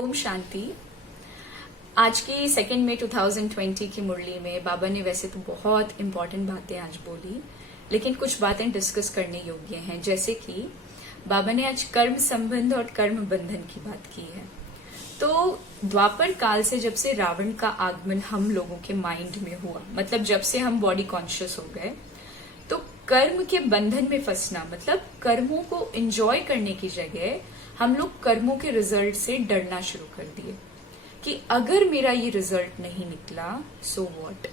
ओम शांति। आज की 2 मई 2020 की मुरली में बाबा ने वैसे तो बहुत इंपॉर्टेंट बातें आज बोली, लेकिन कुछ बातें डिस्कस करने योग्य हैं। जैसे कि बाबा ने आज कर्म संबंध और कर्म बंधन की बात की है। तो द्वापर काल से जब से रावण का आगमन हम लोगों के माइंड में हुआ, मतलब जब से हम बॉडी कॉन्शियस हो गए, तो कर्म के बंधन में फंसना, मतलब कर्मों को एंजॉय करने की जगह हम लोग कर्मों के रिजल्ट से डरना शुरू कर दिए कि अगर मेरा ये रिजल्ट नहीं निकला सो व्हाट,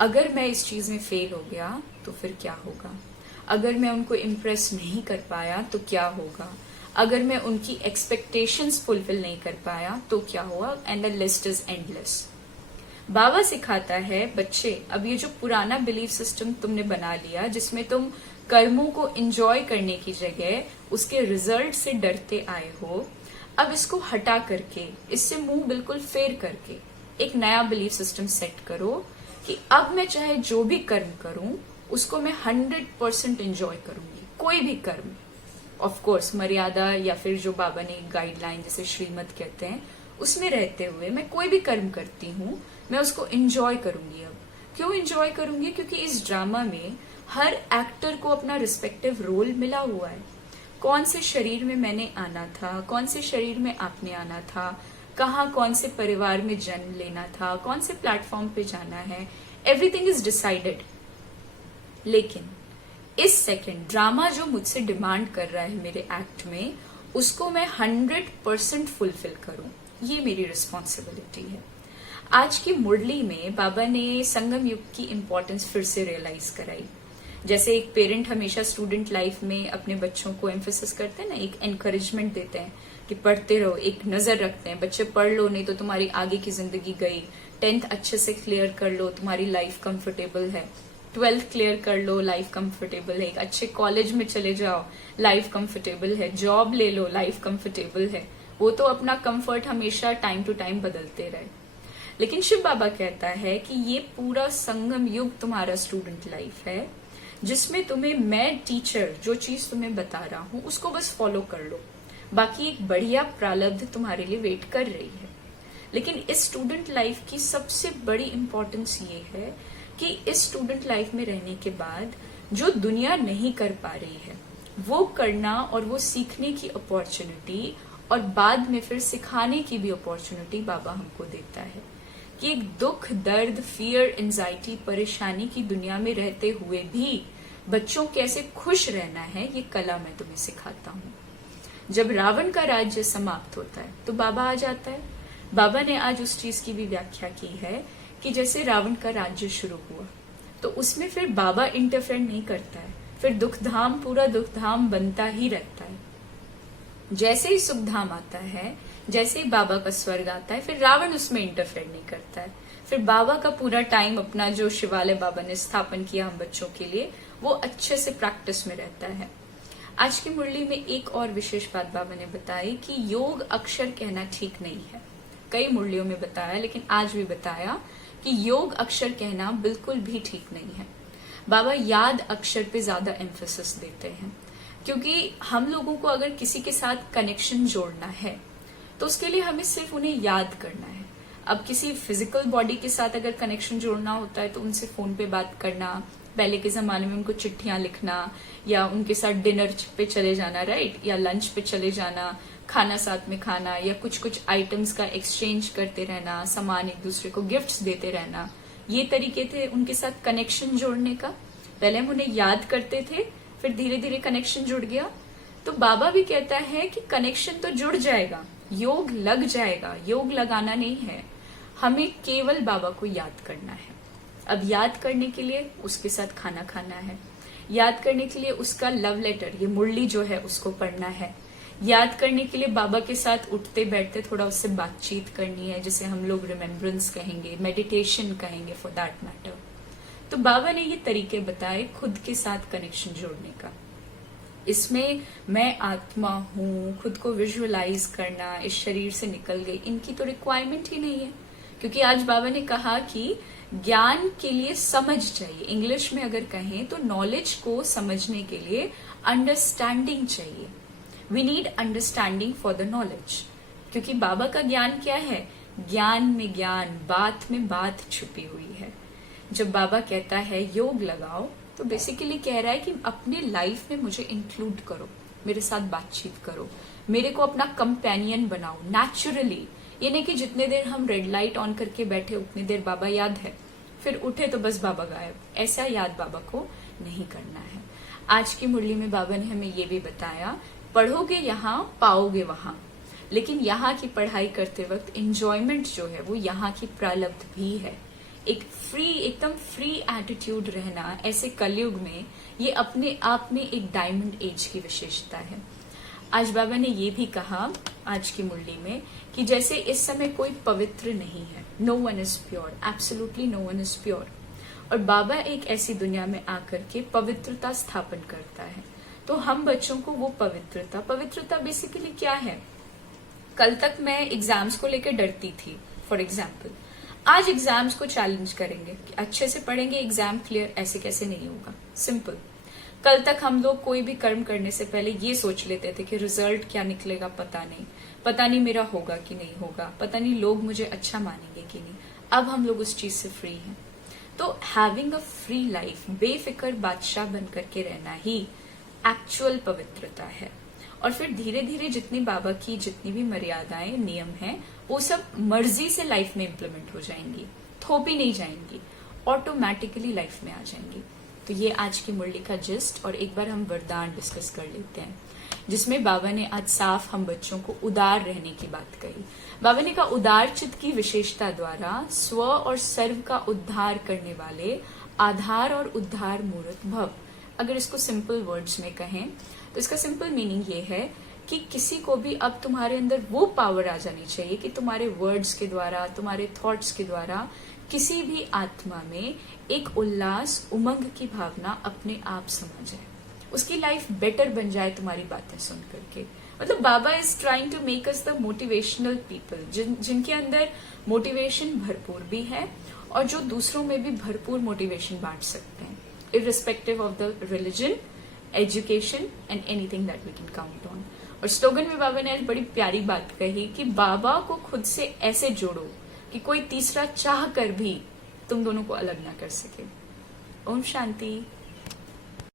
अगर मैं इस चीज में फेल हो गया तो फिर क्या होगा, अगर मैं उनको इम्प्रेस नहीं कर पाया तो क्या होगा, अगर मैं उनकी एक्सपेक्टेशंस फुलफिल नहीं कर पाया तो क्या हुआ, and the list is endless. बाबा सिखाता है बच्चे, अब ये जो पुराना बिलीफ सिस्टम तुमने बना लिया जिसमें तुम कर्मों को एंजॉय करने की जगह उसके रिजल्ट से डरते आए हो, अब इसको हटा करके, इससे मुंह बिल्कुल फेर करके एक नया बिलीफ सिस्टम सेट करो कि अब मैं चाहे जो भी कर्म करूं उसको मैं 100% एंजॉय करूंगी। कोई भी कर्म, ऑफ कोर्स मर्यादा या फिर जो बाबा ने गाइडलाइन जैसे श्रीमत कहते हैं उसमें रहते हुए मैं कोई भी कर्म करती हूँ मैं उसको एंजॉय करूंगी। अब क्यों एंजॉय करूंगी? क्योंकि इस ड्रामा में हर एक्टर को अपना रिस्पेक्टिव रोल मिला हुआ है। कौन से शरीर में मैंने आना था, कौन से शरीर में आपने आना था, कहाँ कौन से परिवार में जन्म लेना था, कौन से प्लेटफॉर्म पे जाना है, एवरीथिंग इज डिसाइडेड। लेकिन इस सेकंड ड्रामा जो मुझसे डिमांड कर रहा है मेरे एक्ट में, उसको मैं 100% फुलफिल करूं, ये मेरी रिस्पॉन्सिबिलिटी है। आज की मुरली में बाबा ने संगम युग की इम्पोर्टेंस फिर से रियलाइज कराई। जैसे एक पेरेंट हमेशा स्टूडेंट लाइफ में अपने बच्चों को एम्फेसिस करते हैं ना, एक एनकरेजमेंट देते हैं कि पढ़ते रहो, एक नजर रखते हैं, बच्चे पढ़ लो नहीं तो तुम्हारी आगे की जिंदगी गई, 10th अच्छे से क्लियर कर लो तुम्हारी लाइफ कंफर्टेबल है, 12th क्लियर कर लो लाइफ कंफर्टेबल है, एक अच्छे कॉलेज में चले जाओ लाइफ कंफर्टेबल है, जॉब ले लो लाइफ कंफर्टेबल है। वो तो अपना कंफर्ट हमेशा टाइम टू टाइम बदलते रहे। लेकिन शिव बाबा कहता है कि ये पूरा संगम युग तुम्हारा स्टूडेंट लाइफ है, जिसमें तुम्हें मैं टीचर जो चीज तुम्हें बता रहा हूं उसको बस फॉलो कर लो, बाकी एक बढ़िया प्रारब्ध तुम्हारे लिए वेट कर रही है। लेकिन इस स्टूडेंट लाइफ की सबसे बड़ी इंपॉर्टेंस ये है कि इस स्टूडेंट लाइफ में रहने के बाद जो दुनिया नहीं कर पा रही है वो करना और वो सीखने की अपॉर्चुनिटी और बाद में फिर सिखाने की भी अपॉर्चुनिटी बाबा हमको देता है कि एक दुख, दर्द, फियर, एंजाइटी, परेशानी की दुनिया में रहते हुए भी बच्चों कैसे खुश रहना है, ये कला मैं तुम्हें सिखाता हूँ। जब रावण का राज्य समाप्त होता है तो बाबा आ जाता है। बाबा ने आज उस चीज की भी व्याख्या की है कि जैसे रावण का राज्य शुरू हुआ तो उसमें फिर बाबा इंटरफेयर नहीं करता है, फिर दुखधाम पूरा दुखधाम बनता ही रहता है। जैसे ही सुखधाम आता है, जैसे ही बाबा का स्वर्ग आता है, फिर रावण उसमें इंटरफेयर नहीं करता है। फिर बाबा का पूरा टाइम अपना जो शिवालय बाबा ने स्थापन किया हम बच्चों के लिए, वो अच्छे से प्रैक्टिस में रहता है। आज की मुरली में एक और विशेष बात बाबा ने बताई कि योग अक्षर कहना ठीक नहीं है। कई मुरलियों में बताया, लेकिन आज भी बताया कि योग अक्षर कहना बिल्कुल भी ठीक नहीं है। बाबा याद अक्षर पे ज्यादा एम्फेसिस देते हैं, क्योंकि हम लोगों को अगर किसी के साथ कनेक्शन जोड़ना है तो उसके लिए हमें सिर्फ उन्हें याद करना है। अब किसी फिजिकल बॉडी के साथ अगर कनेक्शन जोड़ना होता है तो उनसे फोन पे बात करना, पहले के जमाने में उनको चिट्ठियां लिखना या उनके साथ डिनर पे चले जाना, राइट, या लंच पे चले जाना, खाना साथ में खाना, या कुछ कुछ आइटम्स का एक्सचेंज करते रहना, सामान एक दूसरे को गिफ्ट्स देते रहना, ये तरीके थे उनके साथ कनेक्शन जोड़ने का। पहले हम उन्हें याद करते थे, फिर धीरे धीरे कनेक्शन जुड़ गया। तो बाबा भी कहता है कि कनेक्शन तो जुड़ जाएगा, योग लग जाएगा, योग लगाना नहीं है, हमें केवल बाबा को याद करना है। अब याद करने के लिए उसके साथ खाना खाना है, याद करने के लिए उसका लव लेटर, ये मुरली जो है उसको पढ़ना है, याद करने के लिए बाबा के साथ उठते बैठते थोड़ा उससे बातचीत करनी है, जिसे हम लोग रिमेम्बरेंस कहेंगे, मेडिटेशन कहेंगे फॉर दैट मैटर। तो बाबा ने ये तरीके बताए खुद के साथ कनेक्शन जोड़ने का। इसमें मैं आत्मा हूँ, खुद को विजुअलाइज करना, इस शरीर से निकल गई, इनकी तो रिक्वायरमेंट ही नहीं है। क्योंकि आज बाबा ने कहा कि ज्ञान के लिए समझ चाहिए, इंग्लिश में अगर कहें तो नॉलेज को समझने के लिए अंडरस्टैंडिंग चाहिए। We need understanding for the knowledge. क्योंकि बाबा का ज्ञान क्या है? ज्ञान में ज्ञान, बात में बात छुपी हुई है। जब बाबा कहता है योग लगाओ, तो बेसिकली कह रहा है कि अपने लाइफ में मुझे इंक्लूड करो, मेरे साथ बातचीत करो, मेरे को अपना कंपेनियन बनाओ नेचुरली। ये नहीं कि जितने देर हम रेड लाइट ऑन करके बैठे उतनी देर बाबा याद है, फिर उठे तो बस बाबा गायब। ऐसा याद बाबा को नहीं करना है। आज की मुरली में बाबा ने हमें ये भी बताया, पढ़ोगे यहाँ पाओगे वहां, लेकिन यहाँ की पढ़ाई करते वक्त एंजॉयमेंट जो है वो यहाँ की प्रारब्ध भी है। एक एकदम फ्री एटीट्यूड रहना ऐसे कलयुग में, ये अपने आप में एक डायमंड एज की विशेषता है। आज बाबा ने ये भी कहा आज की मुरली में कि जैसे इस समय कोई पवित्र नहीं है, no one is pure, absolutely no one is pure. और बाबा एक ऐसी दुनिया में आकर के पवित्रता स्थापन करता है। तो हम बच्चों को वो पवित्रता बेसिकली क्या है? कल तक मैं एग्जाम्स को लेकर डरती थी, फॉर एग्जाम्पल। आज एग्जाम्स को चैलेंज करेंगे कि अच्छे से पढ़ेंगे, एग्जाम क्लियर ऐसे कैसे नहीं होगा, सिंपल। कल तक हम लोग कोई भी कर्म करने से पहले ये सोच लेते थे कि रिजल्ट क्या निकलेगा पता नहीं मेरा होगा कि नहीं होगा, पता नहीं लोग मुझे अच्छा मानेंगे कि नहीं। अब हम लोग उस चीज से फ्री हैं। तो हैविंग अ फ्री लाइफ, बेफिक्र बादशाह बन करके रहना ही एक्चुअल पवित्रता है। और फिर धीरे धीरे जितनी बाबा की जितनी भी मर्यादाएं नियम हैं, वो सब मर्जी से लाइफ में इम्प्लीमेंट हो जाएंगी, थोपी नहीं जाएंगी, ऑटोमेटिकली लाइफ में आ जाएंगी। तो ये आज की मुरली का जिस्ट। और एक बार हम वरदान डिस्कस कर लेते हैं, जिसमें बाबा ने आज साफ हम बच्चों को उदार रहने की बात कही। बाबा ने कहा उदार चित्त की विशेषता द्वारा स्व और सर्व का उद्धार करने वाले आधार और उद्धार मूर्त भव। अगर इसको सिंपल वर्ड्स में कहें तो इसका सिंपल मीनिंग ये है कि किसी को भी अब तुम्हारे अंदर वो पावर आ जानी चाहिए कि तुम्हारे वर्ड्स के द्वारा, तुम्हारे थॉट्स के द्वारा किसी भी आत्मा में एक उल्लास, उमंग की भावना अपने आप समा जाए, उसकी लाइफ बेटर बन जाए तुम्हारी बातें सुन करके। मतलब बाबा is trying to make us the motivational people, जिनके अंदर मोटिवेशन भरपूर भी है और जो दूसरों में भी भरपूर मोटिवेशन बांट सकते हैं, irrespective of the religion, education and anything that we can count on. और स्लोगन में बाबा ने आज बड़ी प्यारी बात कही कि बाबा को खुद से ऐसे जोड़ो कि कोई तीसरा चाह कर भी तुम दोनों को अलग ना कर सके। ओम शांति।